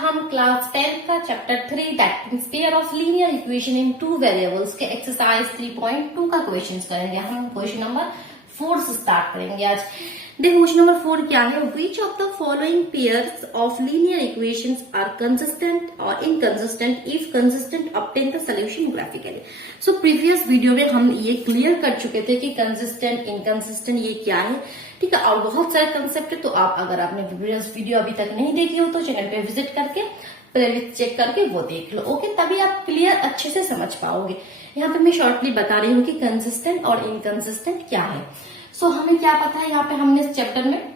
हम क्लास 10 का chapter 3 that means pair of linear equation in two variables के exercise 3.2 का क्वेश्चन करेंगे। हम क्वेश्चन नंबर 4 से स्टार्ट करेंगे आज। देखो क्वेश्चन नंबर 4 क्या है, which of the following pairs of linear equations are consistent और inconsistent, if consistent obtain the solution graphically. So previous video में हम ये क्लियर कर चुके थे कि कंसिस्टेंट इनकंसिस्टेंट ये क्या है, ठीक है। और बहुत सारे कंसेप्ट है, तो आप अगर आपने प्रीवियस वीडियो अभी तक नहीं देखी हो तो चैनल पे विजिट करके प्लेलिस्ट चेक करके वो देख लो, ओके। तभी आप क्लियर अच्छे से समझ पाओगे। यहाँ पे मैं शॉर्टली बता रही हूँ कि कंसिस्टेंट और इनकंसिस्टेंट क्या है। सो हमें क्या पता है, यहाँ पे हमने इस चैप्टर में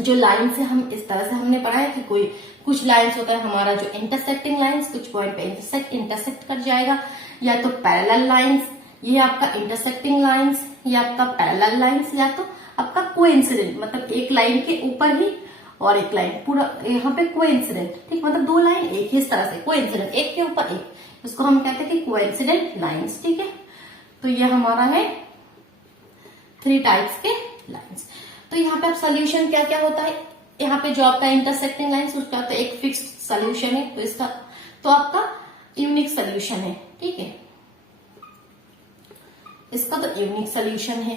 जो लाइन से हम इस तरह से हमने पढ़ा है कि कोई कुछ लाइंस होता है हमारा जो इंटरसेक्टिंग लाइंस, कुछ पॉइंट पे इंटरसेक्ट कर जाएगा, या तो पैरेलल लाइंस, ये आपका इंटरसेक्टिंग लाइंस, या आपका पैरेलल लाइंस, या तो आपका कोइंसिडेंट, मतलब एक लाइन के ऊपर ही और एक लाइन पूरा यहाँ पे कोइंसिडेंट, ठीक, मतलब दो लाइन एक ही इस तरह से कोइंसिडेंट, एक के ऊपर एक, इसको हम कहते हैं कि कोइंसिडेंट लाइंस, ठीक है। तो ये हमारा है 3 टाइप्स के लाइंस। तो यहाँ पे अब सोल्यूशन क्या क्या होता है, यहाँ पे जो आपका इंटरसेक्टिंग लाइंस उसका तो एक फिक्स्ड सोल्यूशन है, तो इसका तो आपका यूनिक सोल्यूशन है, ठीक है, इसका तो यूनिक सोल्यूशन है।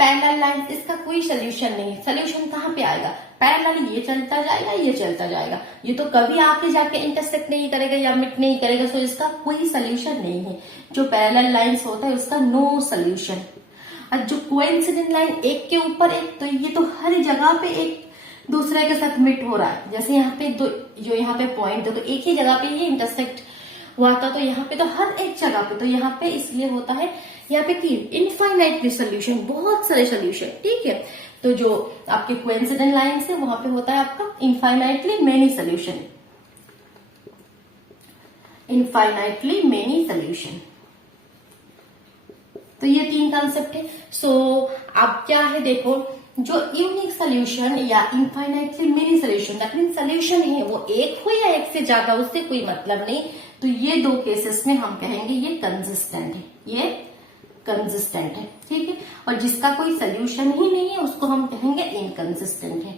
पैरेलल लाइन इसका कोई सोल्यूशन नहीं है। सोल्यूशन कहाँ पे आएगा, पैरेलल ये चलता जाएगा, ये चलता जाएगा, ये तो कभी आके जाके इंटरसेक्ट नहीं करेगा या मिट नहीं करेगा, सो इसका कोई सोल्यूशन नहीं है। जो पैरेलल लाइंस होता है उसका नो सोल्यूशन। और जो कोइंसिडेंट लाइन एक के ऊपर एक, तो ये तो हर जगह पे एक दूसरे के साथ मिट हो रहा है। जैसे यहाँ पे दो जो यहाँ पे पॉइंट है तो एक ही जगह पे ये इंटरसेक्ट हुआ था, तो यहाँ पे तो हर एक जगह पे, तो यहाँ पे इसलिए होता है यहाँ पे कि इनफाइनाइटली सोल्यूशन, बहुत सारे सोल्यूशन, ठीक है। तो जो आपके कोइंसिडेंट लाइंस है वहां पे होता है आपका infinitely many solution, infinitely many solution. तो ये 3 कंसेप्ट है। सो अब क्या है, देखो जो यूनिक सोल्यूशन या infinitely many solution, that mean solution है वो एक हो या एक से ज्यादा, उससे कोई मतलब नहीं। तो ये 2 केसेस में हम कहेंगे ये कंसिस्टेंट है, ये कंसिस्टेंट है, ठीक है। और जिसका कोई सोल्यूशन ही नहीं है उसको हम कहेंगे इनकंसिस्टेंट है,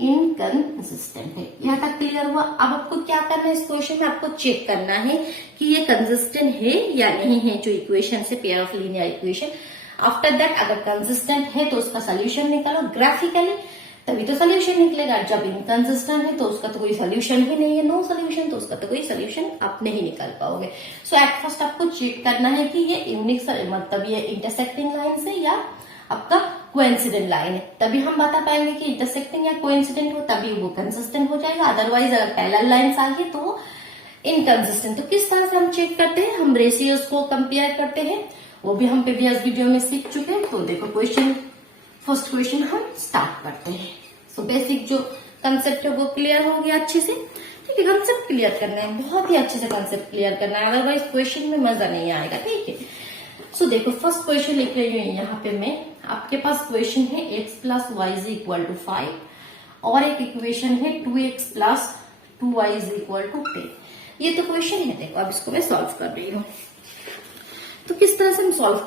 इनकंसिस्टेंट है। यहाँ तक क्लियर हुआ। अब आपको क्या करना है, इस क्वेश्चन में आपको चेक करना है कि ये कंसिस्टेंट है या नहीं है, जो इक्वेशन से pair of linear equation. After that अगर कंसिस्टेंट है तो उसका सोल्यूशन निकालो ग्राफिकली, तभी तो सोल्यूशन निकलेगा। जब इनकंसिस्टेंट है तो उसका तो कोई सोल्यूशन ही नहीं है, नो सोल्यूशन, तो उसका तो कोई सोल्यूशन आप नहीं निकाल पाओगे। सो एट फर्स्ट आपको चेक करना है कि ये यूनिक मतलब ये इंटरसेक्टिंग लाइन से या आपका कोइंसिडेंट लाइन है, तभी हम बता पाएंगे कि इंटरसेक्टिंग या कोइंसिडेंट हो, तभी वो कंसिस्टेंट हो जाएगा। अदरवाइज अगर पैरेलल लाइंस आ गई तो वो इनकंसिस्टेंट। तो किस तरह से हम चेक करते हैं, हम रेशियोज को कंपेयर करते हैं, वो भी हम प्रीवियस वीडियो में सीख चुके हैं। तो देखो क्वेश्चन, फर्स्ट क्वेश्चन हम स्टार्ट करते हैं। सो बेसिक जो कंसेप्ट है वो क्लियर हो गया अच्छे से, ठीक है। कंसेप्ट क्लियर करना है, बहुत ही अच्छे से कंसेप्ट क्लियर करना है, अदरवाइज क्वेश्चन में मजा नहीं आएगा, ठीक है। सो देखो फर्स्ट क्वेश्चन लिख रही हूँ यहाँ पे मैं, आपके पास क्वेश्चन है x plus y is equal to 5 और एक इक्वेशन है 2x plus 2y is equal to 10। ये तो क्वेश्चन है, देखो अब इसको मैं सॉल्व कर रही हूँ। तो किस तरह से हम सॉल्व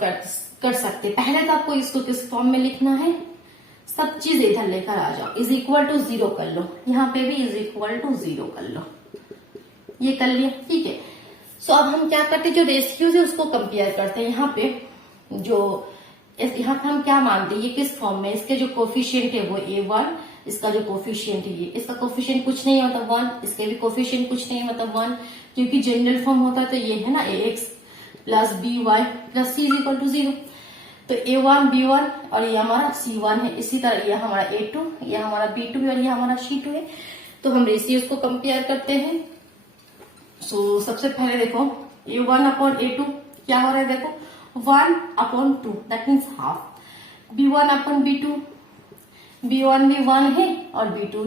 कर सकते हैं, पहले तो आपको इसको किस फॉर्म में लिखना है, सब चीज इधर लेकर आ जाओ, इज इक्वल टू 0 कर लो, यहाँ पे भी इज इक्वल टू 0 कर लो, ये कर लिया, ठीक है। सो अब हम क्या करते हैं, जो रेशियोज है उसको कंपेयर करते हैं। यहाँ पे जो यहाँ पे हम क्या मानते हैं, ये किस फॉर्म में, इसके जो कोफिशिएंट है वो A1, इसका जो कोफिशिएंट है ये, इसका कोफिशिएंट कुछ नहीं होता 1, इसके भी कोफिशिएंट कुछ नहीं मतलब 1, क्योंकि जनरल फॉर्म होता है। तो ये है ना ax plus by plus c is equal to 0। तो A1 B1 और ये हमारा C1 है, इसी तरह ये हमारा A2, ये हमारा B2 और ये हमारा C2 है। तो हम रेशियोज को कंपेयर करते हैं। सो सबसे पहले देखो A1 अपॉन A2 क्या हो रहा है, देखो 1 upon 2 that means half, B1 upon B2, B1 भी 1 है और B2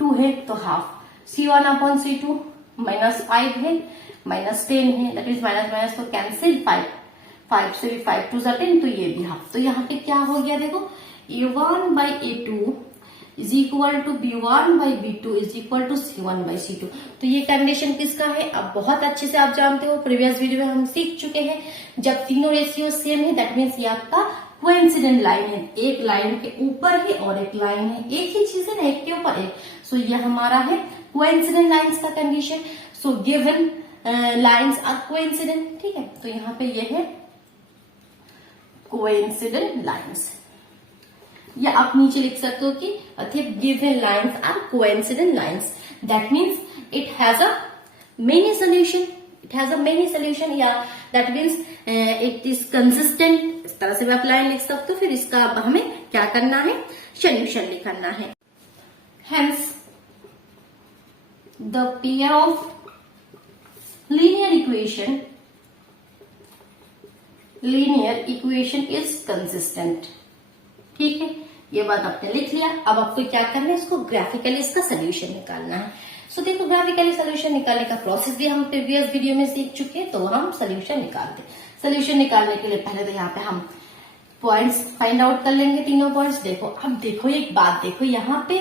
2 है तो half, C1 upon C2 minus 5 है, माइनस 10 है, दैट मीन्स माइनस माइनस तो कैंसिल, 5 से भी 5 टू 10, तो ये भी हाफ। तो यहाँ पे क्या हो गया, देखो A1 by A2 is equal to B1 by B2 is equal to C1 by C2। तो ये कंडीशन किसका है, अब बहुत अच्छे से आप जानते हो, प्रीवियस वीडियो में हम सीख चुके हैं। जब तीनों रेशियो सेम है दैट मीन्स ये आपका कोइंसिडेंट लाइन है, एक लाइन के ऊपर है और एक लाइन है, एक ही चीज है ना, एक के ऊपर एक। सो ये हमारा है कोइंसिडेंट लाइंस का condition. So given lines are coincident, ठीक है। तो यहाँ पे ये है कोइंसिडेंट लाइंस, या आप नीचे लिख सकते हो कि given lines are coincident lines, that means it has a many solution, it has a many solution, या that means it is consistent. इस तरह से भी आप लाइन लिख सकते हो। फिर इसका अब हमें क्या करना है, सोल्यूशन लिखना है। Hence the pair of linear equation is consistent, ठीक है। ये बात आपने लिख लिया। अब आपको क्या करना है, इसको ग्राफिकली इसका सोल्यूशन निकालना है। सो देखो, ग्राफिकली सोल्यूशन निकालने का प्रोसेस भी हम प्रीवियस वीडियो में सीख चुके हैं, तो हम सोल्यूशन निकालते हैं। सोल्यूशन निकालने के लिए पहले तो यहाँ पे हम पॉइंट्स फाइंड आउट कर लेंगे, तीनों पॉइंट्स। देखो, अब देखो एक बात, देखो यहाँ पे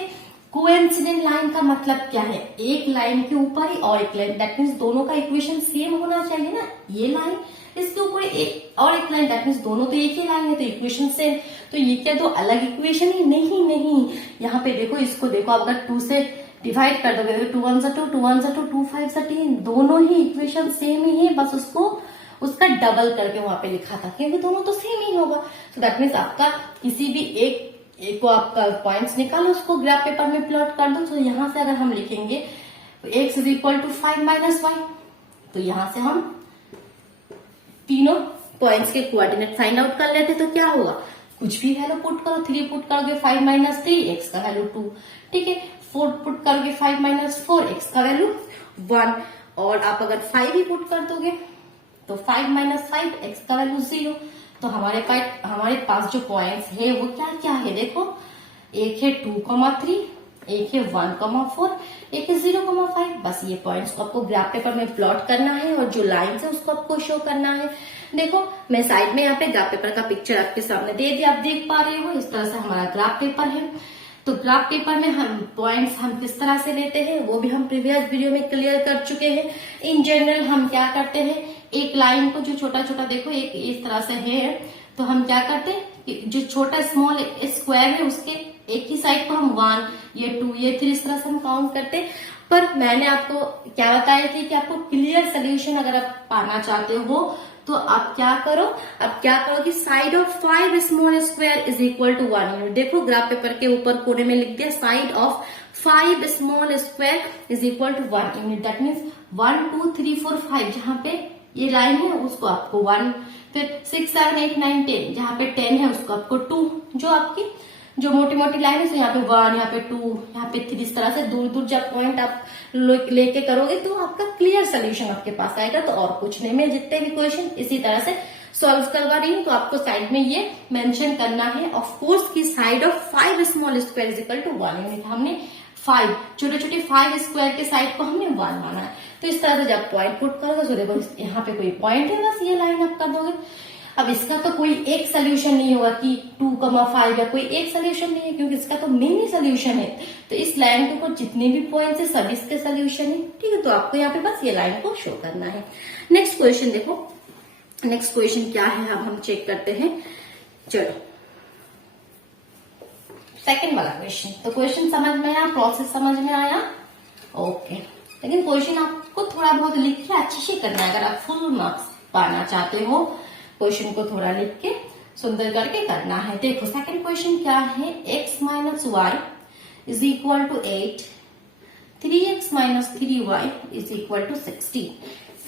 कोइंसिडेंट लाइन का मतलब क्या है, एक लाइन के ऊपर ही और एक लाइन, दैट मीन्स दोनों का इक्वेशन सेम होना चाहिए ना। ये लाइन, इसके ऊपर एक और एक लाइन, दैट मीन्स दोनों तो एक ही लाइन है, तो इक्वेशन सेम। तो ये क्या दो अलग इक्वेशन ही नहीं। यहाँ पे देखो, इसको देखो, अगर 2 से डिवाइड कर दोगे तो 2 1 जा 2, 2 1 जा 2, 2 5 जा 3, दोनों ही इक्वेशन सेम ही है, बस उसको उसका डबल करके वहां पे लिखा था, क्योंकि दोनों तो सेम ही होगा। सो दैट मीन्स आपका किसी भी एक को आपका पॉइंट्स निकालो, उसको ग्राफ पेपर में प्लॉट कर दो। तो यहाँ से अगर हम लिखेंगे x is equal to 5 minus y, तो यहाँ से हम तीनों पॉइंट्स के कोऑर्डिनेट फाइंड आउट कर लेते, तो क्या होगा, कुछ भी वैल्यू पुट करो, 3 पुट करोगे 5 माइनस 3, एक्स का वैल्यू 2, ठीक है। 4 पुट करोगे 5 माइनस 4, एक्स का वैल्यू 1, और आप अगर 5 ही पुट कर दोगे तो 5 माइनस 5, एक्स का वैल्यू 0। तो हमारे पास जो पॉइंट्स है वो क्या क्या है, देखो, एक है 2,3, एक है 1,4, एक है 0,5। बस ये पॉइंट्स को आपको ग्राफ पेपर में प्लॉट करना है, और जो लाइंस है उसको आपको शो करना है। देखो, मैं साइड में यहाँ पे ग्राफ पेपर का पिक्चर आपके सामने दे दिया, आप देख पा रहे हो। इस तरह से हमारा ग्राफ पेपर है। तो ग्राफ पेपर में हम पॉइंट्स हम किस तरह से लेते हैं वो भी हम प्रीवियस वीडियो में क्लियर कर चुके हैं। इन जनरल हम क्या करते हैं, एक लाइन को जो छोटा छोटा, देखो एक इस तरह से है, तो हम क्या करते हैं कि जो छोटा स्मॉल स्क्वायर है उसके एक ही साइड को हम 1, ये 2, ये 3 इस तरह से हम काउंट करते हैं। पर मैंने आपको क्या बताया थी कि आपको क्लियर सोल्यूशन अगर आप पाना चाहते हो तो आप क्या करो, कि side of 5 small square is equal to 1 unit. देखो, ग्राफ पेपर के ऊपर कोने में लिख दिया side of 5 small square is equal to 1 unit. That means 1 2 3 4 5 जहाँ पे ये लाइन है उसको आपको 1, फिर 6 7 8 9 10 जहाँ पे 10 है उसको आपको 2, जो आपकी जो मोटी मोटी लाइन है, तो यहाँ पे 1, यहाँ पे 2, यहाँ पे 3, इस तरह से दूर दूर जब पॉइंट आप लेके करोगे तो आपका क्लियर सोल्यूशन आपके पास आएगा। तो और कुछ नहीं, मैं जितने भी क्वेश्चन इसी तरह से सॉल्व करवा रही हूँ, तो आपको साइड में ये मेंशन करना है ऑफ कोर्स की side of 5 small square is equal to 1 unit. हमने 5 छोटे छोटे 5 स्क्वायर के साइड को हमने 1 माना है। तो इस तरह से जब पॉइंट पुट करोगे तो देखो यहाँ पे कोई पॉइंट है, बस ये लाइन आप कर दोगे। अब इसका तो कोई एक सोल्यूशन नहीं होगा कि 2,5 या कोई एक सोल्यूशन नहीं है, क्योंकि इसका तो मेनी सोल्यूशन है। तो इस लाइन के ऊपर जितने भी पॉइंट्स है सभी इसके सोल्यूशन है, ठीक है। तो आपको यहाँ पे बस ये लाइन को शो करना है। नेक्स्ट क्वेश्चन देखो, नेक्स्ट क्वेश्चन क्या है अब हम चेक करते हैं। चलो सेकंड वाला क्वेश्चन। तो क्वेश्चन समझ में आया, प्रोसेस समझ में आया, ओके। लेकिन क्वेश्चन आपको थोड़ा बहुत लिख के अच्छे से करना है अगर आप फुल मार्क्स पाना चाहते हो। क्वेश्चन को थोड़ा लिख के सुंदर करके करना है। देखो सेकंड क्वेश्चन क्या है, x minus y is equal to 8, 3x minus 3y is equal to 16।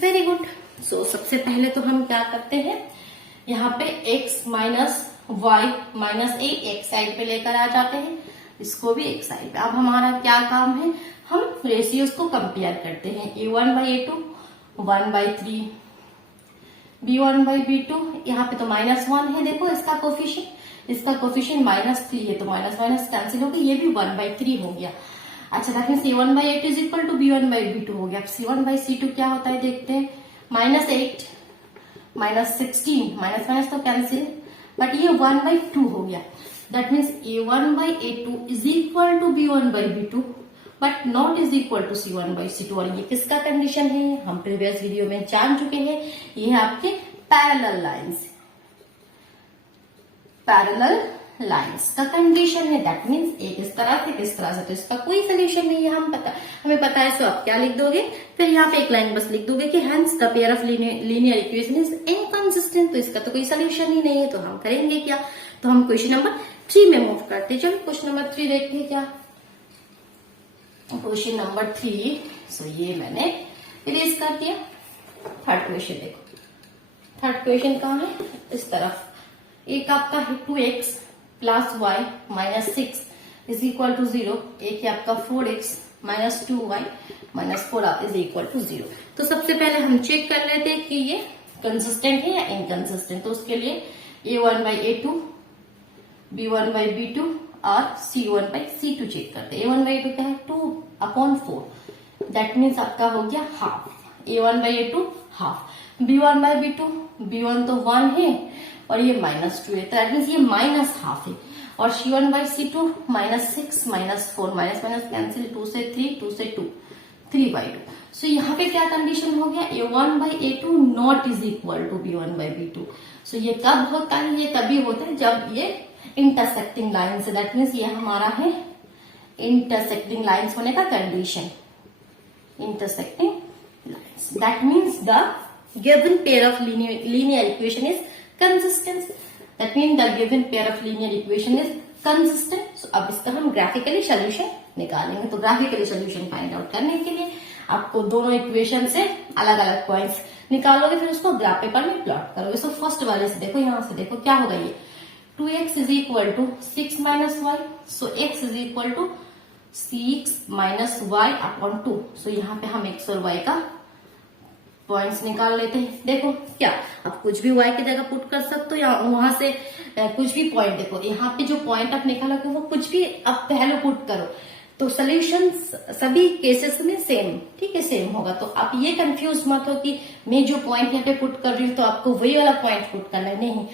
Very good. So सबसे पहले तो हम क्या करते हैं, यहाँ पे x माइनस वाई माइनस ए एक साइड पे लेकर आ जाते हैं, इसको भी एक साइड पे। अब हमारा क्या काम है, हम रेशियोज को कंपेयर करते हैं। a1/a2 1/3, b1/b2, यहाँ पे तो -1 है, देखो इसका कोफिशिएंट -3 है, तो माइनस माइनस कैंसिल हो गया, ये भी 1/3 हो गया। अच्छा, that means a1/a2 is equal to b1/b2 हो गया। अब c1/c2 क्या होता है देखते हैं, -8 -16, माइनस माइनस तो कैंसिल, बट ये 1/2 हो गया। That means a1/a2 is equal to b1/b2 but not is equal to c1/c2। और ये किसका कंडीशन है, हम प्रीवियस वीडियो में जान चुके हैं, ये है आपके पैरेलल लाइंस। पैरेलल लाइंस का कंडीशन है। दैट मीन्स एक इस तरह से इस तरह से, तो इसका कोई सोल्यूशन नहीं है। हमें पता है। सो आप क्या लिख दोगे, फिर यहाँ पे एक लाइन बस लिख दोगे कि hence the pair of linear equation is inconsistent. तो इसका तो कोई सोल्यूशन ही नहीं है, तो हम करेंगे क्या, तो हम क्वेश्चन नंबर 3 में मूव करते हैं। चलो क्वेश्चन नंबर 3 देखते हैं क्या। क्वेश्चन नंबर 3, सो ये मैंने इरेज कर दिया। थर्ड क्वेश्चन देखो, थर्ड क्वेश्चन कहाँ है, इस तरफ। एक आपका है 2x plus y minus 6 is equal to 0। एक है आपका 4x minus 2y minus 4 is equal to 0। तो सबसे पहले हम चेक कर लेते हैं कि ये कंसिस्टेंट है या इनकंसिस्टेंट। तो उसके लिए a1/a2, b1/b2 और c1/c2 चेक करते हैं। a1/a2 क्या है, 2/4। दैट मीन्स आपका हो गया half. a1/a2 half, b1/b2, b1 तो 1 है और ये -2 है, तो दैट मीन्स ये माइनस हाफ है। और c1/c2 -6 -4, माइनस माइनस कैंसिल, 2 से 3, 2 से 2, 3/2। सो यहाँ पे क्या कंडीशन हो गया, a1/a2 not is equal to b1/b2। So ये कब होता है, ये तभी होता है जब ये इंटरसेक्टिंग लाइन से, दैट मीन्स ये हमारा है इंटरसेक्टिंग लाइन्स होने का condition. Intersecting lines, that means the given pair of linear equation is consistent. That means the given pair of linear equation is consistent. So अब इसका हम ग्राफिकली सोल्यूशन निकालेंगे। तो ग्राफिकली सोल्यूशन फाइंड आउट करने के लिए आपको दोनों इक्वेशन से अलग अलग पॉइंट्स निकालोगे, फिर उसको ग्राफ पेपर में प्लॉट करोगे। सो फर्स्ट वाले से देखो, यहां से देखो क्या होगा, ये 2x is equal to 6 minus y. So x is equal to 6 minus y upon 2। So यहाँ पे हम x और y का पॉइंट्स निकाल लेते हैं। देखो क्या, आप कुछ भी y की जगह पुट कर सकते हो या वहां से कुछ भी पॉइंट, देखो यहाँ पे जो पॉइंट आप निकालोगे वो कुछ भी आप पहले पुट करो, तो सोल्यूशन सभी केसेस में सेम, ठीक है, सेम होगा। तो आप ये कंफ्यूज मत हो कि मैं जो पॉइंट यहाँ पे पुट कर रही हूँ तो आपको वही वाला पॉइंट पुट करना है, नहीं।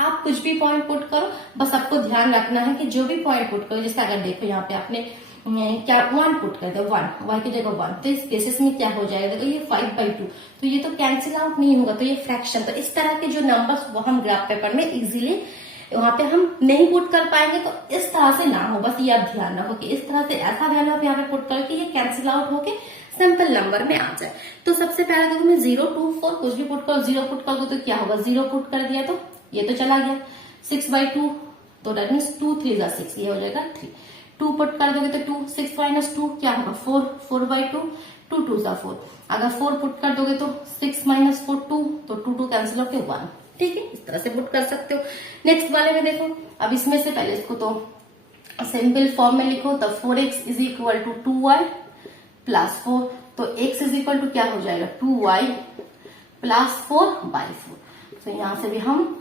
आप कुछ भी पॉइंट पुट करो, बस आपको ध्यान रखना है कि जो भी पॉइंट पुट करो, जैसे अगर देखो यहाँ पे आपने क्या 1 पुट कर दो, 1 y की जगह 1, तो इस केसेस में क्या हो जाएगा, देखो ये 5/2, तो ये तो कैंसिल आउट नहीं होगा, तो ये फ्रैक्शन। तो इस तरह के जो नंबर्स वो हम ग्राफ पेपर में इजीली वहां पे हम नहीं पुट कर पाएंगे, तो इस तरह से ना हो, बस ये आप ध्यान रखो कि इस तरह से ऐसा वैल्यू आप यहाँ पे पुट करो कि ये कैंसिल आउट होके सिंपल नंबर में आ जाए। तो सबसे पहले देखो मैं 0, 2, 4 कुछ भी पुट करो, 0 पुट करोगे तो क्या होगा, 0 पुट कर दिया तो ये तो चला गया, 6/2, तो दैट मीन्स 2 3 जा 6, ये हो जाएगा 3। 2 पुट कर दोगे तो 2, 6 माइनस 2 क्या होगा 4, 4/2, 2 2 जा 4। अगर 4 पुट कर दोगे तो 6 माइनस 4 2, तो 2 2 कैंसिल होके 1, ठीक है, इस तरह से पुट कर सकते हो। नेक्स्ट वाले में देखो, अब इसमें से पहले इसको तो सिंपल फॉर्म में लिखो, तो 4x is equal to 2y plus 4, तो x इज इक्वल टू क्या हो जाएगा 2y प्लस 4/4। तो यहां से भी हम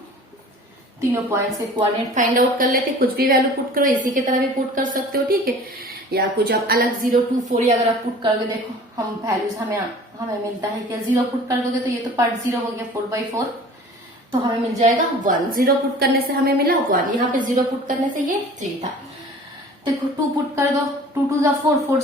तीनों पॉइंट्स के कोऑर्डिनेट फाइंड आउट कर लेते, कुछ भी वैल्यू पुट करो, इसी की तरह भी पुट कर सकते हो, ठीक है, या कुछ आप अलग 0, 2, 4 या अगर आप पुट कर दोगे, देखो हम वैल्यूज हमें मिलता है कि 0 पुट कर दोगे तो ये तो पार्ट 0 हो गया 4/4, तो हमें मिल जाएगा 1। 0 पुट करने से हमें मिला 1, यहाँ पे 0 पुट करने से ये 3 था। देखो 2 पुट कर दो, 2 2 जा 4, 4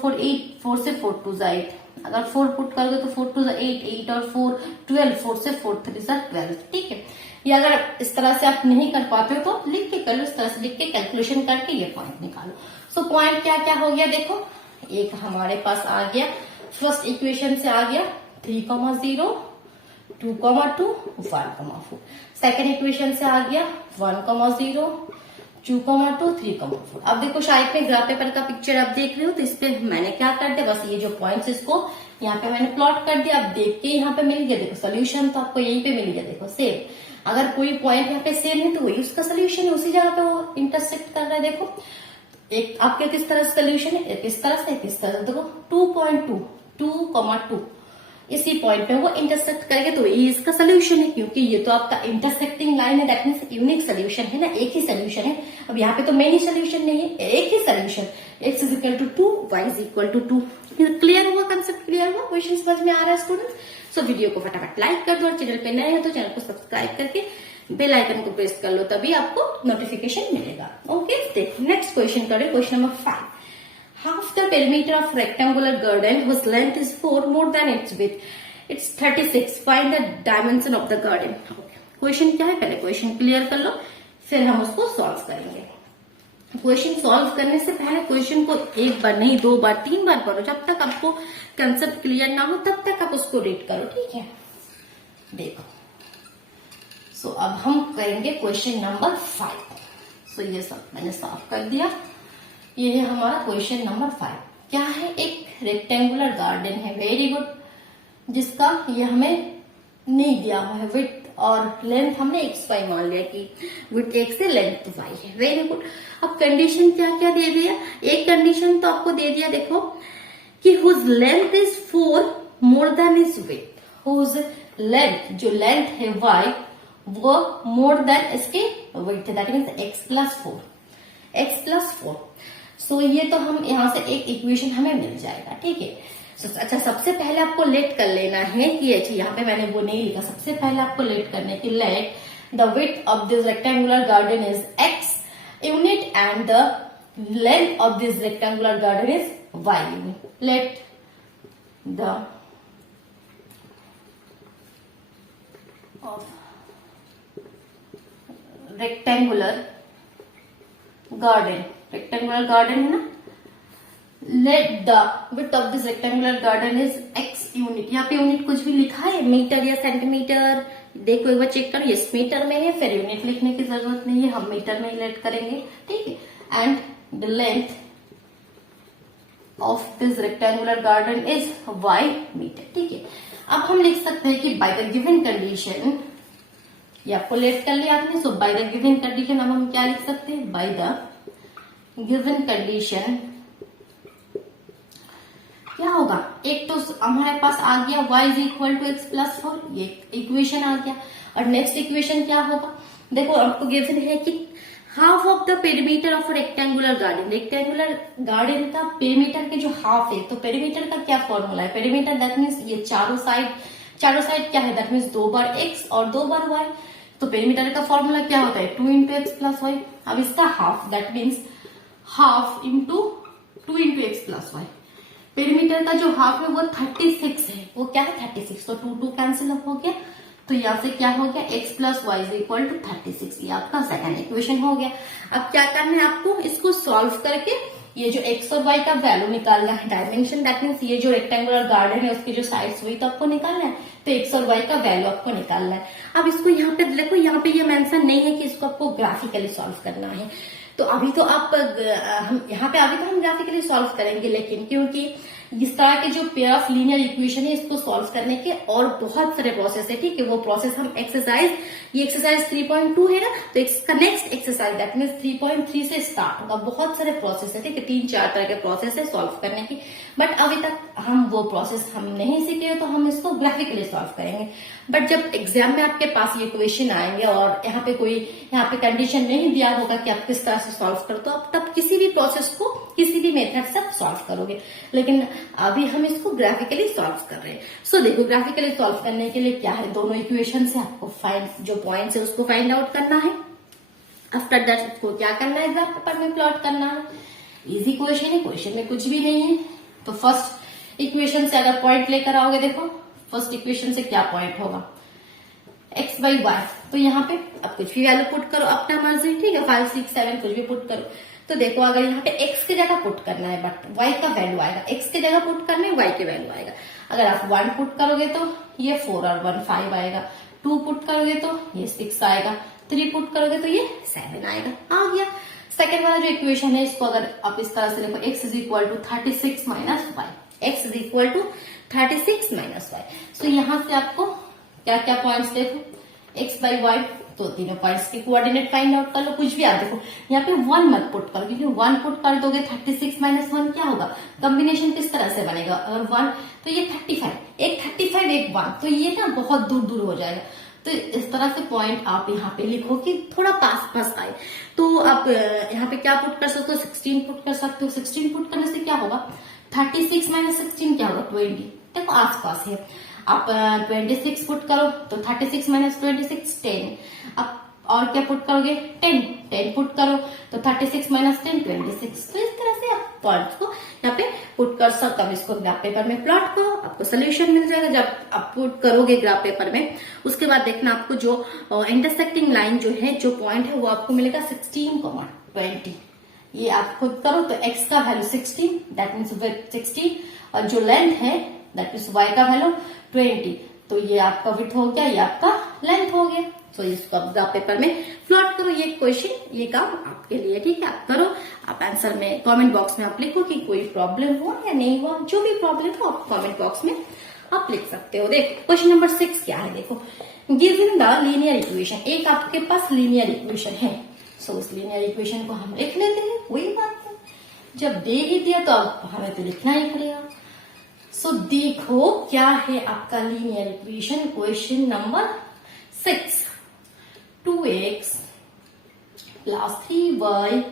4 8, 4 से 4 2 जा 8, अगर 4 पुट कर दो तो 4 2 जा 8, 8 और 4 12, 4 से 4 3 जा 12, ठीक है। या अगर इस तरह से आप नहीं कर पाते हो तो लिख के कर लो, इस तरह से लिख के कैलकुलेशन करके ये पॉइंट निकालो। सो पॉइंट क्या क्या हो गया, देखो एक हमारे पास आ गया, फर्स्ट इक्वेशन से आ गया 3,0, 2,2, 1,4। सेकेंड इक्वेशन से आ गया 1,0, 2,2, 3,4। अब देखो शायद में ग्राफ पेपर का पिक्चर आप देख रहे हो, तो इस पे मैंने क्या कर दिया, बस ये जो पॉइंट्स इसको यहाँ पे मैंने प्लॉट कर दिया। अब देख के यहाँ पे मिल गया, देखो सोल्यूशन तो आपको यहीं पे मिल गया, देखो सेम। अगर कोई पॉइंट यहाँ पे सेम है तो वही उसका सोल्यूशन है, उसी जगह पे वो इंटरसेक्ट कर रहा है। देखो एक आपके किस तरह से सोल्यूशन है, एक इस तरह से, एक इस तरह से। देखो 2.2, 2,2 इसी पॉइंट पे वो इंटरसेक्ट करेंगे, तो ये इसका सोल्यूशन है, क्योंकि ये तो आपका इंटरसेक्टिंग लाइन है, दैट मींस यूनिक सोल्यूशन है ना, एक ही सोल्यूशन है। अब यहाँ पे तो मेनी सोल्यूशन नहीं है, एक ही solution, x is equal to 2, y is equal to 2। Clear हुआ, कंसेप्ट क्लियर हुआ, क्वेश्चन समझ में आ रहा है स्टूडेंट। सो वीडियो को फटाफट लाइक कर दो, और चैनल पे नए हो तो चैनल को सब्सक्राइब करके बेल आइकन को प्रेस कर लो, तभी आपको नोटिफिकेशन मिलेगा। ओके, नेक्स्ट क्वेश्चन करें, question number 5। Half the perimeter of rectangular garden whose length is 4 more than its width. It's 36. Find the dimension of the garden. Question क्या है, पहले क्वेश्चन क्लियर कर लो, फिर हम उसको सॉल्व करेंगे। क्वेश्चन सॉल्व करने से पहले क्वेश्चन को एक बार नहीं, 2 बार 3 बार पढ़ो, जब तक आपको कंसेप्ट क्लियर ना हो तब तक आप उसको रीड करो, ठीक है। देखो, सो अब हम करेंगे क्वेश्चन नंबर 5। सो ये सब मैंने साफ कर दिया। ये है हमारा क्वेश्चन नंबर 5। क्या है? एक रेक्टेंगुलर गार्डन है, वेरी गुड, जिसका ये हमें नहीं दिया हुआ है। विड्थ और लेंथ हमने XY मान लिया कि विड्थ X है, लेंथ Y है, वेरी गुड। अब कंडीशन क्या क्या दे दिया? एक कंडीशन तो आपको दे दिया, देखो, कि whose length is 4 more than is width. Whose length, जो लेंथ है Y, वो मोर देन इसके विड्थ है, दैट मीन्स x+4। सो ये तो हम यहां से एक इक्वेशन हमें मिल जाएगा, ठीक है। अच्छा, सबसे पहले आपको लेट कर लेना है कि अच्छा, यहाँ पे मैंने वो नहीं लिखा। सबसे पहले आपको लेट करने की, let the width of this rectangular garden is x unit and the length of this rectangular garden is y unit. Let the of rectangular garden है ना, let the width of this rectangular garden is x unit. यहाँ पे unit कुछ भी लिखा है, metre या centimetre, देखो एक बार चेक करो, यस मीटर में है, फिर यूनिट लिखने की जरूरत नहीं है, हम मीटर में ही लेट करेंगे, ठीक है। And the length of this rectangular garden is y metre, ठीक है। अब हम लिख सकते हैं कि बाय द गिवन कंडीशन, ये आपको लेट कर लिया आपने, सो बाय द गिवन कंडीशन अब हम क्या लिख सकते हैं? बाय द गिवन कंडीशन क्या होगा? एक तो हमारे पास आ गया y is equal to x+4, ये इक्वेशन आ गया। और नेक्स्ट इक्वेशन क्या होगा? देखो, आपको गिवन है कि half of the perimeter of rectangular garden. Rectangular garden का पेरीमीटर के जो हाफ है, तो पेरीमीटर का क्या फॉर्मूला है? पेरीमीटर दैट मीन्स ये चारों साइड क्या है? दैट मीन्स 2 बार x और 2 बार y। तो पेरीमीटर का फॉर्मूला क्या होता है? 2 × x+y। अब इसका half, that means half into 2 × x+y। Perimeter का जो हाफ है वो 36 है, वो क्या है? 36। तो 2 कैंसिल हो गया, तो यहाँ से क्या हो गया? x+y is equal to 36। ये आपका सेकंड इक्वेशन हो गया। अब क्या करना है आपको? इसको सॉल्व करके ये जो x और y का वैल्यू निकालना है, डायमेंशन, दैट मीन्स ये जो रेक्टेंगुलर गार्डन है उसकी जो साइड्स हुई तो आपको निकालना है, तो x और y का वैल्यू आपको निकालना है। अब इसको यहाँ पे देखो, यहाँ पे ये मेंशन नहीं है कि इसको आपको ग्राफिकली सॉल्व करना है, तो अभी तो आप हम यहाँ पे अभी तो हम ग्राफिकली सॉल्व करेंगे, लेकिन क्योंकि इस तरह के जो पेयर ऑफ लीनियर इक्वेशन है इसको सॉल्व करने के और बहुत सारे प्रोसेस है, ठीक है। वो प्रोसेस हम ये एक्सरसाइज 3.2 है ना, तो इसका नेक्स्ट एक्सरसाइज दैट मीन्स 3.3 से स्टार्ट होगा। बहुत सारे प्रोसेस है, ठीक है, 3-4 तरह के प्रोसेस है सॉल्व करने की, बट अभी तक हम वो प्रोसेस हम नहीं सीखे, तो हम इसको ग्राफिकली सॉल्व करेंगे। बट जब एग्जाम में आपके पास ये क्वेश्चन आएंगे और यहाँ पे कंडीशन नहीं दिया होगा कि आप किस तरह से सॉल्व करो, तो आप तब किसी भी प्रोसेस को किसी भी मेथड से आप सॉल्व करोगे, लेकिन अभी हम इसको ग्राफिकली सॉल्व कर रहे हैं। सो देखो, ग्राफिकली सॉल्व करने के लिए क्या है, दोनों इक्वेशन से आपको जो पॉइंट्स है उसको फाइंड आउट करना है। आफ्टर दैट उसको क्या करना है? ग्राफ पेपर में प्लॉट करना है। इजी क्वेश्चन है, क्वेश्चन में कुछ भी नहीं है। तो फर्स्ट इक्वेशन से अगर पॉइंट लेकर आओगे, देखो फर्स्ट इक्वेशन से क्या पॉइंट होगा? x/y। तो यहाँ पे अब कुछ भी वैल्यू पुट करो, अपना मर्जी, ठीक है, 5, 6, 7 कुछ भी पुट करो। तो देखो, अगर यहाँ पे x की जगह पुट करना है, बट y का वैल्यू आएगा, x की जगह पुट करना है, y के वैल्यू आएगा। अगर आप 1 पुट करोगे तो ये 4 और 1 5 आएगा, 2 पुट करोगे तो ये 6 आएगा, 3 पुट करोगे तो ये 7 आएगा। आ गया सेकेंड वाला जो इक्वेशन है, इसको अगर आप इस तरह से देखो, x is equal to 36 minus y, x is equal to 36 minus y। So यहाँ से आपको क्या क्या पॉइंट्स देखो, x/y, तो तीनों पॉइंट्स के कोऑर्डिनेट फाइंड आउट कर लो। कुछ भी आप देखो, यहाँ पे 1 मत पुट करो, क्योंकि 1 पुट कर दोगे 36 माइनस 1 क्या होगा? कॉम्बिनेशन किस तरह से बनेगा? अगर 1 तो ये 35, एक 35 एक 1, तो ये ना बहुत दूर दूर हो जाएगा। तो इस तरह से पॉइंट आप यहाँ पे लिखो कि थोड़ा पास पास आए। तो आप यहाँ पे क्या पुट कर सकते हो? 16 पुट कर सकते हो। 16 पुट करने से क्या होगा? 36 माइनस 16 क्या होगा? 20। देखो आस पास है, आप 26 पुट करो तो 36 माइनस 26 10। आप और क्या पुट करोगे? 10 पुट करो तो 36 माइनस 10 26। तो इस तरह से आप पॉइंट्स को यहाँ पे पुट कर सकते हो। इसको ग्राफ पेपर में प्लॉट करो, आपको सोल्यूशन मिल जाएगा। जब आप पुट करोगे ग्राफ पेपर में, उसके बाद देखना आपको जो इंटरसेक्टिंग लाइन जो है, जो पॉइंट है, वो आपको मिलेगा 16, 20। ये आप खुद करो तो x का वैल्यू 16, दैट मीन्स विड्थ 16, और जो लेंथ है दैट मीन्स y का वैल्यू 20। तो ये आपका विड्थ हो गया, ये आपका लेंथ हो गया। तो इसको आप ग्राफ पेपर में प्लॉट करो। ये क्वेश्चन, ये काम आपके लिए, ठीक है, आप करो। आप आंसर में कमेंट बॉक्स में आप लिखो कि कोई प्रॉब्लम हुआ या नहीं हुआ। जो भी प्रॉब्लम हो आप कमेंट बॉक्स में आप लिख सकते हो। देखो क्वेश्चन नंबर 6 क्या है, देखो गिवन द लीनियर इक्वेशन। एक आपके पास लीनियर इक्वेशन है, सो उस लीनियर इक्वेशन को हम लिख लेते हैं, वही बात है। जब दे ही दिया तो अब हमें तो लिखना ही पड़ेगा। सो देखो क्या है आपका linear equation. Question number 6, 2x plus 3y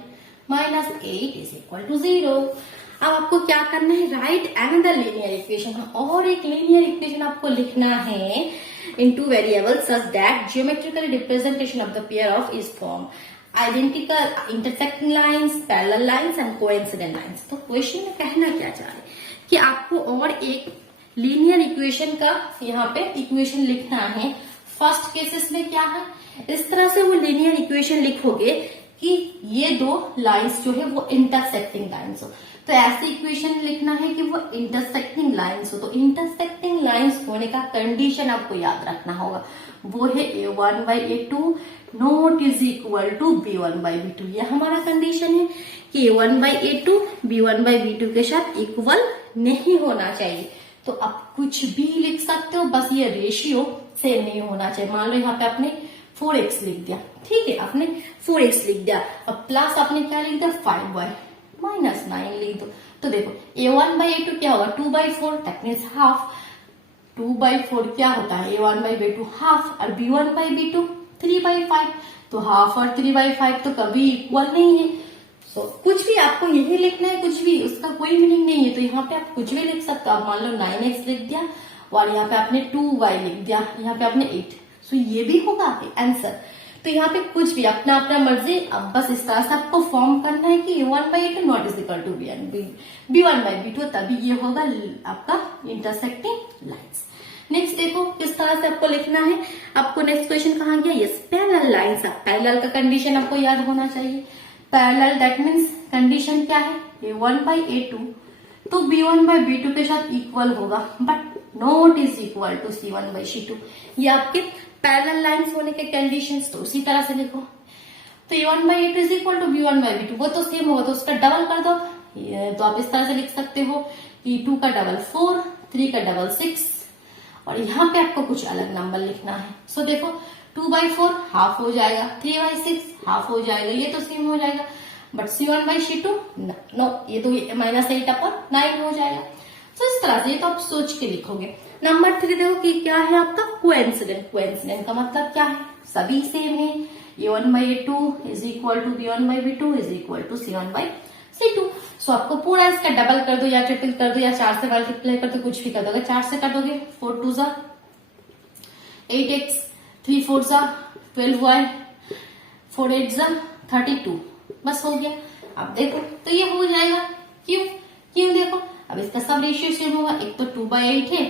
minus 8 is equal to 0। अब आपको क्या करना है, राइट अनदर लीनियर इक्वेशन। और एक लीनियर इक्वेशन आपको लिखना है in two variables such that geometrical representation of the pair of is form identical intersecting lines, parallel lines and coincident lines. तो क्वेश्चन में कहना क्या चाह रहे हैं कि आपको और एक लीनियर इक्वेशन का यहाँ पे इक्वेशन लिखना है। फर्स्ट केसेस में क्या है, इस तरह से वो लीनियर इक्वेशन लिखोगे कि ये दो लाइंस जो है वो इंटरसेक्टिंग लाइंस हो। तो ऐसी इक्वेशन लिखना है कि वो इंटरसेक्टिंग लाइंस हो। तो इंटरसेक्टिंग लाइंस होने का कंडीशन आपको याद रखना होगा, वो है a1/a2 not is equal to b1/b2। ये हमारा कंडीशन है कि a1/a2 b1/b2 के साथ इक्वल नहीं होना चाहिए। तो आप कुछ भी लिख सकते हो, बस ये रेशियो सेम नहीं होना चाहिए। मान लो यहाँ पे आपने 4x लिख दिया, ठीक है, आपने 4x लिख दिया, अब प्लस आपने क्या लिख दिया 5y माइनस 9 लिख दो। तो देखो a1/a2 क्या होगा 2/4, दैट मीन्स हाफ। 2/4 क्या होता है a1/b2 हाफ, और b1/b2 3/5। तो हाफ और 3/5 तो कभी इक्वल नहीं है। तो कुछ भी आपको यही लिखना है, कुछ भी, उसका कोई मीनिंग नहीं है। तो यहाँ पे आप कुछ भी लिख सकते हो। आप मान लो 9x लिख दिया और यहाँ पे आपने 2y लिख दिया, यहाँ पे आपने 8। सो ये भी होगा आंसर। तो यहाँ पे कुछ भी अपना अपना मर्जी। अब बस इस तरह से आपको फॉर्म करना है कि a1/a2 not is equal to b1/b2, तभी ये होगा आपका इंटरसेक्टिंग लाइंस। नेक्स्ट देखो किस तरह से आपको लिखना है। आपको नेक्स्ट क्वेश्चन कहाँ गया, यस पैरेलल लाइंस। पैरेलल का कंडीशन आपको याद होना चाहिए। पैरेलल दैट मीन्स कंडीशन क्या है, a1/a2 तो b1/b2 के साथ इक्वल होगा, but not is equal to c1/c2। ये आपके पैरेलल लाइंस होने के कंडीशंस। तो उसी तरह से लिखो, तो a1/a2 is equal to b1/b2, वो तो सेम होगा, तो उसका डबल कर दो। तो आप इस तरह से लिख सकते हो कि 2 का डबल 4, 3 का डबल 6, और यहाँ पे आपको कुछ अलग नंबर लिखना है। सो देखो 2/4 हाफ हो जाएगा, 3/6 हाफ हो जाएगा, ये तो सेम हो जाएगा, बट c1/c2 नो, ये तो -8/9 हो जाएगा। तो इस तरह से ये तो आप सोच के लिखोगे। नंबर 3 देखो कि क्या है आपका कोइंसिडेंट। कोइंसिडेंट का मतलब क्या है, सभी सेम है। a1/a2 is equal to b1/b2 is equal to c1/c2। So आपको पूरा इसका डबल कर दो या ट्रिपल कर दो या 4 से मल्टीप्लाई कर दो, कुछ भी कर दो। अगर 4 से कर दोगे 4 2 जा 8x, 3 4 जा 12y, 4 8 जा 32, बस हो गया। अब देखो तो ये हो जाएगा, क्यों देखो अब इसका सब रेशियो सेम होगा। एक तो 2/8 है,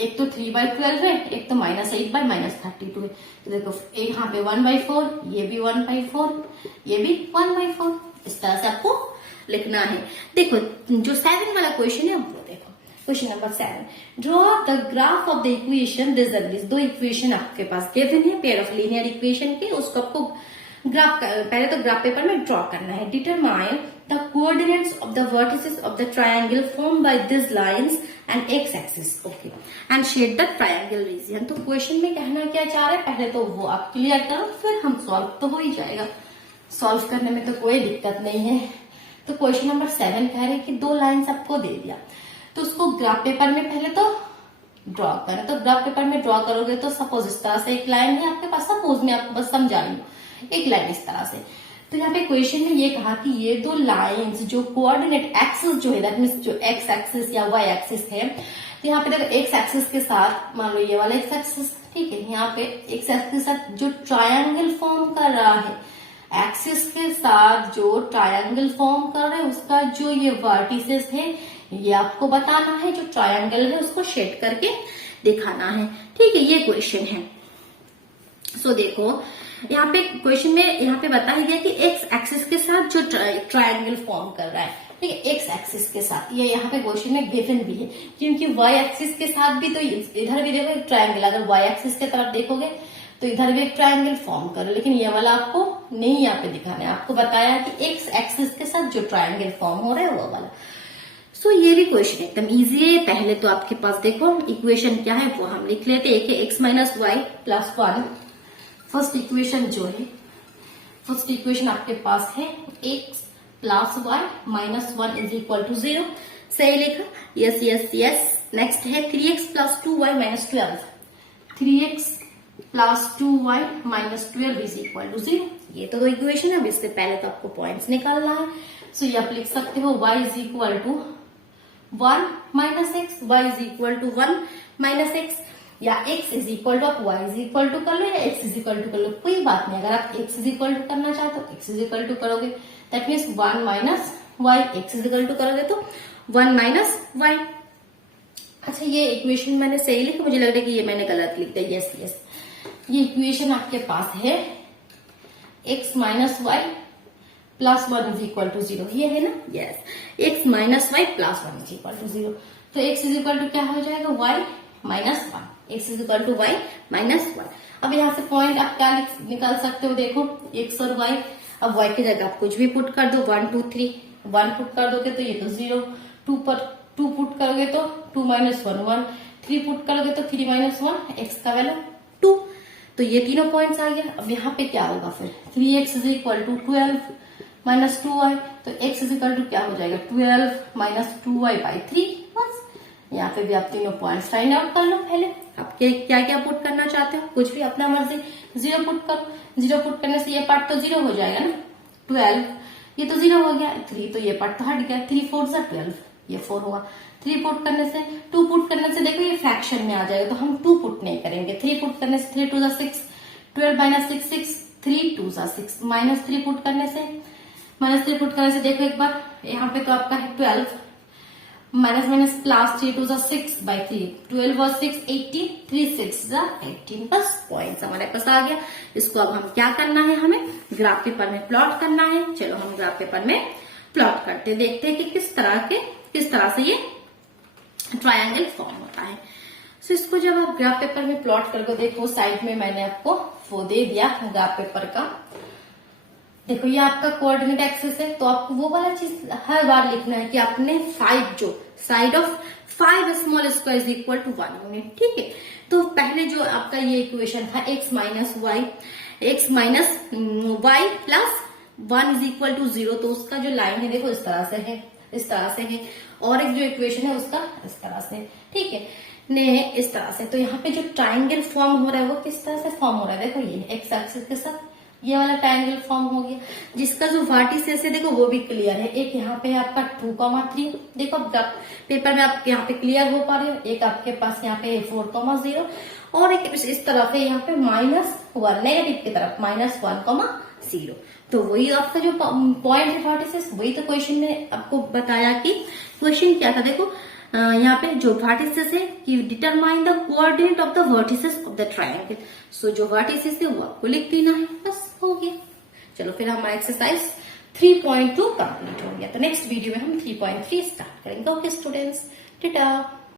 एक तो 3/12 है, एक तो -8/-32 है। तो देखो यहाँ पे 1/4, ये भी 1/4, ये भी 1/4। इस तरह से आपको लिखना है। देखो जो 7 वाला क्वेश्चन है वो देखो, question number 7, draw the graph of the equation this. दो इक्वेशन आपके पास गिवन है, पेयर ऑफ लीनियर इक्वेशन के, उसको आपको ग्राफ पहले तो ग्राफ पेपर में ड्रॉ करना है। Determine the coordinates of the vertices of the triangle form by this lines and x axis, okay, and shade the triangle region. तो क्वेश्चन में कहना क्या चाह रहा है, पहले तो वो आप क्लियर करो, फिर हम सॉल्व तो हो ही जाएगा। सॉल्व करने में तो कोई दिक्कत नहीं है। तो क्वेश्चन नंबर 7 कह रहे कि दो लाइंस आपको दे दिया, तो उसको ग्राफ पेपर में पहले तो ड्रॉ करें। तो ग्राफ पेपर में ड्रॉ करोगे तो सपोज इस तरह से एक लाइन है आपके पास, सपोज मैं आपको बस समझा रही हूँ, एक लाइन इस तरह से। तो यहाँ पे क्वेश्चन में ये कहा कि ये दो लाइंस जो कोऑर्डिनेट एक्सिस जो है, दैट मीन्स जो एक्स एक्सिस या वाई एक्सिस है, तो यहाँ पे देखो एक्स एक्सिस के साथ मान लो ये वाला एक्स एक्सिस, ठीक है, यहाँ पे एक्स एक्सिस के साथ जो ट्रायंगल फॉर्म कर रहा है, एक्सिस के साथ जो ट्रायंगल फॉर्म कर रहे हैं उसका जो ये वर्टिसेस है ये आपको बताना है, जो ट्रायंगल है उसको शेड करके दिखाना है। ठीक है, ये क्वेश्चन है। सो देखो यहाँ पे क्वेश्चन में यहाँ पे बताया गया कि एक्स एक्सिस के साथ जो ट्रायंगल फॉर्म कर रहा है, ठीक है, एक्स एक्सिस के साथ, ये यहाँ पे क्वेश्चन में गिवन भी है, क्योंकि वाई एक्सिस के साथ भी तो इधर भी देखो एक ट्रायंगल, अगर वाई एक्सिस के तरफ देखोगे तो इधर भी एक ट्रायंगल फॉर्म करो, लेकिन ये वाला आपको नहीं यहाँ पे दिखाना है, आपको बताया कि एक्स एक्सिस के साथ जो ट्रायंगल फॉर्म हो रहा है वो वाला। सो ये भी क्वेश्चन एकदम इजी है। पहले तो आपके पास देखो इक्वेशन क्या है वो हम लिख लेते, एक है x minus y plus 1। First equation जो है, फर्स्ट इक्वेशन आपके पास है x plus y minus 1 is equal to 0। सही लिखा, यस यस यस। नेक्स्ट है 3x plus 2y minus 12, 3x plus 2y minus 12 is equal to 0। ये तो इक्वेशन है, अब इससे पहले तो आपको पॉइंट्स निकालना है। सो ये आप लिख सकते हो y is equal to 1 minus x, y is equal to 1 minus x, या x इज इक्वल टू आप y इज इक्वल टू कर लो या x इज इक्वल टू कर लो, कोई बात नहीं। अगर आप x इज इक्वल टू करना चाहते हो x इज इक्वल टू करोगे, that means 1 minus y, x is equal to करोगे तो 1 माइनस y। अच्छा, ये इक्वेशन मैंने सही लिखा, मुझे लग रहा है कि ये मैंने गलत लिख दिया। यस यस, ये इक्वेशन आपके पास है x minus y plus 1 is equal to 0, ये है ना। Yes, x minus y plus 1 is equal to 0, तो x इज इक्वल टू क्या हो जाएगा y minus 1, x is equal to y minus 1। अब यहाँ से पॉइंट आप क्या निकाल सकते हो, देखो x और y, अब y की जगह आप कुछ भी पुट कर दो, 1 2 3, 1 पुट कर दोगे तो ये तो 0, 2 पर 2 पुट करोगे तो 2 माइनस 1 1, 3 पुट करोगे तो 3 माइनस 1, x का वैल्यू 2। तो ये तीनों पॉइंट्स आ गया। अब यहाँ पे क्या होगा फिर, 3x is equal to 12 minus 2y, तो x इज इक्वल टू क्या हो जाएगा 12 माइनस 2y बाई 3। बस यहाँ पे भी आप तीनों पॉइंट्स फाइंड आउट कर लो। पहले आप क्या क्या पुट करना चाहते हो, कुछ भी अपना मर्जी, 0 पुट करो, 0 पुट करने से ये पार्ट तो 0 हो जाएगा ना, 12 ये तो 0 हो गया, 3 तो ये पार्ट तो हट गया, 3 4 जा 12, ये 4 हुआ। 3 पुट करने से, 2 पुट करने से देखो ये फ्रैक्शन में आ जाएगा, तो हम 2 पुट नहीं करेंगे। 3 पुट करने से 3 2 जा 6, 12 माइनस 6 6, 3 2 जा 6, माइनस 3 पुट करने से, माइनस 3 पुट करने से देखो एक बार यहाँ पे तो आपका है 12 माइनस माइनस प्लस 3 2 जा 6 बाई 3, 12 और 6 18, 3 6 जा 18। बस पॉइंट्स हमारे पास आ गया। इसको अब हम क्या करना है, हमें ग्राफ पेपर में प्लॉट करना है। चलो हम ग्राफ पेपर में प्लॉट करते, देखते हैं कि किस तरह से ये ट्रायंगल फॉर्म होता है। सो इसको जब आप ग्राफ पेपर में प्लॉट करके देखो, साइड में मैंने आपको वो दे दिया ग्राफ पेपर का, देखो ये आपका कोऑर्डिनेट एक्सिस है, तो आपको वो वाला चीज हर बार लिखना है कि आपने 5 जो side of 5 small square is equal to 1 unit. ठीक है, तो पहले जो आपका ये इक्वेशन था x minus y, x minus y plus 1 is equal to 0, तो उसका जो लाइन है देखो इस तरह से है, इस तरह से है, और एक जो इक्वेशन है उसका इस तरह से, ठीक है, ने इस तरह से। तो यहाँ पे जो ट्राइंगल फॉर्म हो रहा है वो किस तरह से फॉर्म हो रहा है, देखो ये एक्स एक्सिस के साथ ये वाला ट्रायंगल फॉर्म हो गया, जिसका जो वर्टिसेस है देखो वो भी क्लियर है। एक यहाँ पे है आपका 2,3, देखो पेपर में आप यहाँ पे क्लियर हो पा रहे हो, एक आपके पास यहाँ पे 4,0, और एक इस तरफ है यहाँ पे -1 नेगेटिव की तरफ -1,0। तो वही आपका जो पॉइंट है वर्टिसेस, वही तो क्वेश्चन में आपको बताया कि क्वेश्चन क्या था। देखो यहाँ पे जो वर्टिसेस है कि determine the coordinate of the vertices of the triangle. So जो वर्टिसेस है वो आपको लिख देना है, बस हो गया। चलो फिर हमारा एक्सरसाइज 3.2 कंप्लीट हो गया। तो नेक्स्ट वीडियो में हम 3.3 स्टार्ट करेंगे। Okay students, Tata.